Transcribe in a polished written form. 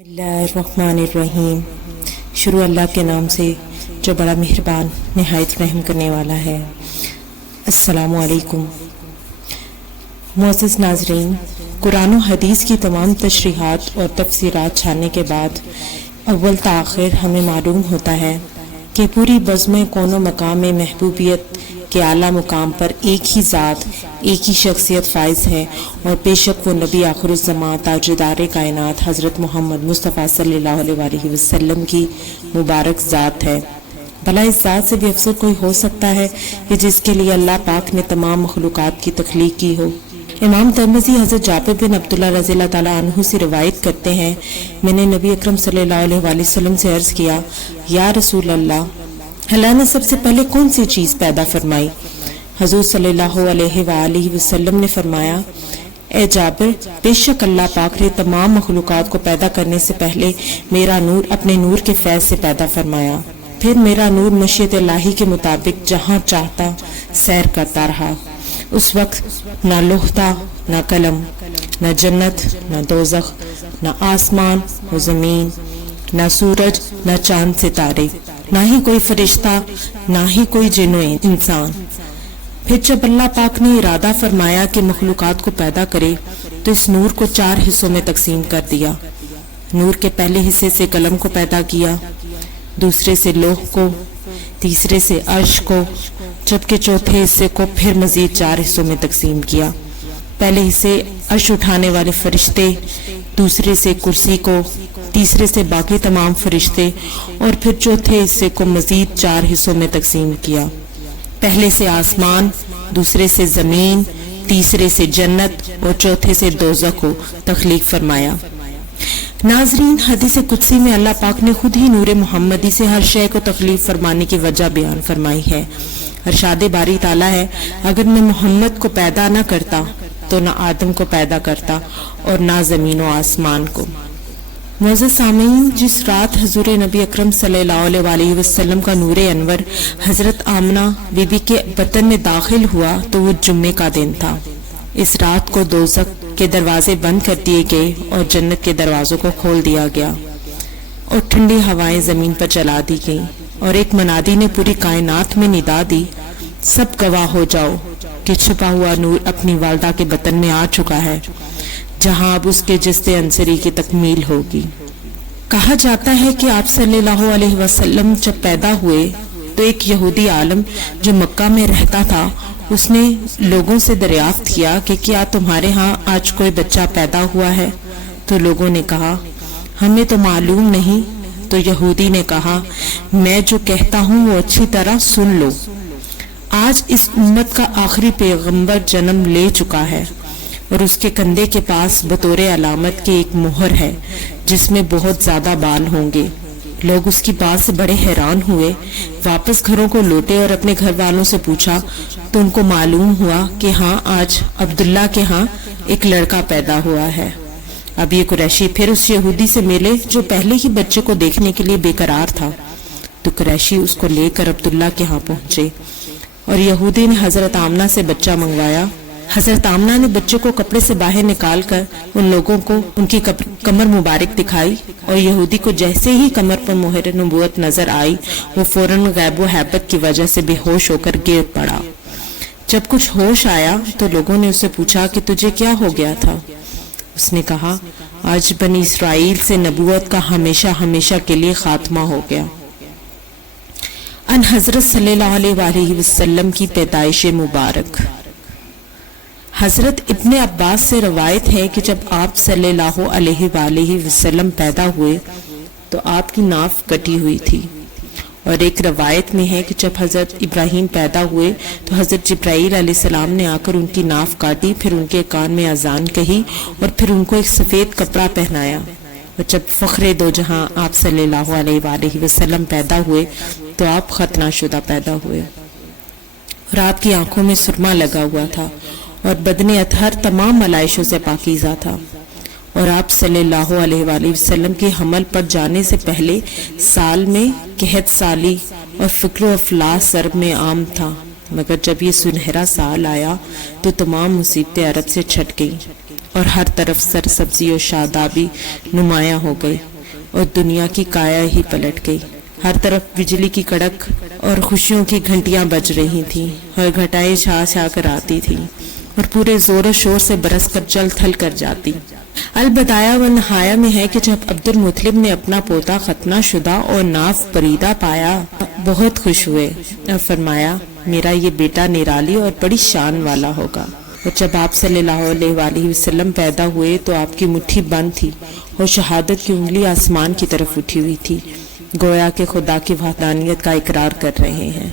बिस्मिल्लाहिर्रहमानिर्रहीम। शुरू अल्लाह के नाम से जो बड़ा मेहरबान निहायत रहम करने वाला है। अस्सलामु अलैकुम। मोअज़्ज़िज़ नाज़रीन, कुरान और हदीस की तमाम तशरीहात और तफसीरात छानने के बाद अव्वल ता आखिर हमें मालूम होता है कि पूरी बज़्म कौनो मकाम में महबूबियत के आला मुकाम पर एक ही ज़ात, एक ही शख्सियत फाइज है और बेशक वो नबी आखिरुज़्ज़मां ताजदार कायनात हज़रत मोहम्मद मुस्तफ़ा सल्लल्लाहु अलैहि वसल्लम की मुबारक ज़ात है। भला इस ज़ात से भी अफसर कोई हो सकता है कि जिसके लिए अल्लाह पाक ने तमाम मखलूक़ात की तख्लीक की हो। इमाम तिरमिज़ी हज़रत जाबिर बिन अब्दुल्लाह रज़ियल्लाहु ताला अन्हु से रिवायत करते हैं, मैंने नबी अकरम सल्लल्लाहु अलैहि वसल्लम से अर्ज़ किया, या रसूल अल्लाह, अल्लाह ने सबसे पहले कौन सी चीज़ पैदा फरमाई? हुज़ूर सल्लल्लाहु अलैहि वसल्लम ने फरमाया, ए जाबिर, बेशक अल्लाह पाक ने तमाम मखलूक़ात को पैदा करने से पहले मेरा नूर अपने नूर के फैज़ से पैदा फरमाया। फिर मेरा नूर मशीयत इलाही के मुताबिक जहाँ चाहता सैर करता रहा। उस वक्त ना लौह था, ना कलम, ना जन्नत, ना दोज़ख, ना आसमान व ज़मीन, ना सूरज, ना चांद सितारे, ना ही कोई फरिश्ता, ना ही कोई जिन्नो इंसान। फिर जब अल्लाह पाक ने इरादा फरमाया कि मखलूक़ात को पैदा करे तो इस नूर को 4 हिस्सों में तकसीम कर दिया। नूर के पहले हिस्से से कलम को पैदा किया, दूसरे से लौह को, तीसरे से अर्श को, जबकि चौथे हिस्से को फिर मजीद 4 हिस्सों में तकसीम किया। पहले हिस्से अर्श उठाने वाले फरिश्ते, दूसरे से कुर्सी को, तीसरे से बाकी तमाम फरिश्ते और फिर चौथे हिस्से को मजीद 4 हिस्सों में तकसीम किया। पहले से आसमान, दूसरे से ज़मीन, तीसरे से जन्नत और चौथे से दोज़ख को तख्लीक फरमाया। नाज़रीन, हदीस कुदसी में अल्लाह पाक ने खुद ही नूर मोहम्मदी से हर शय को तख्लीक फरमाने की वजह बयान फरमाई है। इरशाद बारी ताला है, अगर मैं मोहम्मद को पैदा न करता तो न आदम को पैदा करता और न ज़मीन व आसमान को। मुअज़्ज़िज़ सामीन, जिस रात हज़ूर नबी अकरम सल्लल्लाहु अलैहि वसल्लम का नूर अनवर हज़रत आमना बीबी के बतन में दाखिल हुआ तो वो जुम्मे का दिन था। इस रात को दोज़ख के दरवाजे बंद कर दिए गए और जन्नत के दरवाजों को खोल दिया गया और ठंडी हवाएं ज़मीन पर चला दी गईं और एक मनादी ने पूरी कायनात में निदा दी, सब गवाह हो जाओ कि छुपा हुआ नूर अपनी वालदा के बतन में आ चुका है, जहां अब उसके जिस्ते अंसरी की तकमील होगी। कहा जाता है कि आप सल्लल्लाहु अलैहि वसल्लम जब पैदा हुए तो एक यहूदी आलम जो मक्का में रहता था, उसने लोगों से दरियाफ्त किया कि क्या तुम्हारे यहाँ आज कोई बच्चा पैदा हुआ है? तो लोगों ने कहा, हमें तो मालूम नहीं। तो यहूदी ने कहा, मैं जो कहता हूँ वो अच्छी तरह सुन लो। आज इस उम्मत का आखिरी पैगंबर जन्म ले चुका है और उसके कंधे के पास बतौर अलामत की एक मोहर है जिसमें बहुत ज्यादा बाल होंगे। लोग उसकी बात से बड़े हैरान हुए, वापस घरों को लौटे और अपने घर वालों से पूछा तो उनको मालूम हुआ कि हाँ, आज अब्दुल्ला के यहाँ एक लड़का पैदा हुआ है। अब ये कुरैशी फिर उस यहूदी से मिले जो पहले ही बच्चे को देखने के लिए बेकरार था। तो कुरैशी उसको लेकर अब्दुल्ला के यहाँ पहुंचे और यहूदी ने हजरत आमना से बच्चा मंगवाया। हजरत आमना ने बच्चे को कपड़े से बाहर निकाल कर उन लोगों को उनकी कमर मुबारक दिखाई और यहूदी को जैसे ही कमर पर मोहर नबूवत नजर आई, वो फौरन गैब व हैबत की वजह से बेहोश होकर गिर पड़ा। जब कुछ होश आया तो लोगों ने उससे पूछा कि तुझे क्या हो गया था? उसने कहा, आज बनी इसराइल से नबूवत का हमेशा हमेशा के लिए खात्मा हो गया। अन हजरत सल्लल्लाहु अलैहि वसल्लम की पैदाइश मुबारक। हजरत इब्ने अब्बास से रवायत है कि जब आप सल्लल्लाहु अलैहि वसल्लम पैदा हुए तो आपकी नाफ कटी हुई थी। और एक रवायत में है कि जब हजरत इब्राहिम पैदा हुए तो हजरत जिब्राईल अलैहिस्सलाम ने आकर उनकी नाफ काटी, फिर उनके कान में अजान कही और फिर उनको एक सफेद कपड़ा पहनाया। और जब फख्रे दो जहां आप सल्लल्लाहु अलैहि वसल्लम पैदा हुए तो आप खतनाशुदा पैदा हुए और आपकी आंखों में सुरमा लगा हुआ था और बदने अतहर तमाम मलाइशों से पाकीज़ा था। और आप सल्लल्लाहु अलैहि वसल्लम के हमल पर जाने से पहले साल में कहत साली और फिक्र अफलास अरब में आम था, मगर जब ये सुनहरा साल आया तो तमाम मुसीबतें अरब से छट गईं اور ہر طرف سرسبزی و شادابی نمایاں ہو گئی اور دنیا کی کایا ہی پلٹ گئی۔ ہر طرف بجلی کی کڑک اور خوشیوں کی گھنٹیاں بج رہی تھیں اور گھٹائیں چھا چھا کر آتی تھیں اور پورے زور و شور سے برس کر جل تھل کر جاتی۔ البدایہ و نہایہ میں ہے کہ جب عبد المطلب نے اپنا پوتا ختنہ شدہ اور ناف بریدہ پایا بہت خوش ہوئے اور فرمایا میرا یہ بیٹا نرالی اور بڑی شان والا ہوگا۔ اور جب آپ صلی اللہ علیہ وآلہ وسلم پیدا ہوئے تو آپ کی مٹھی بند تھی اور شہادت کی انگلی آسمان کی طرف اٹھی ہوئی تھی، گویا کہ خدا کی وحدانیت کا اقرار کر رہے ہیں۔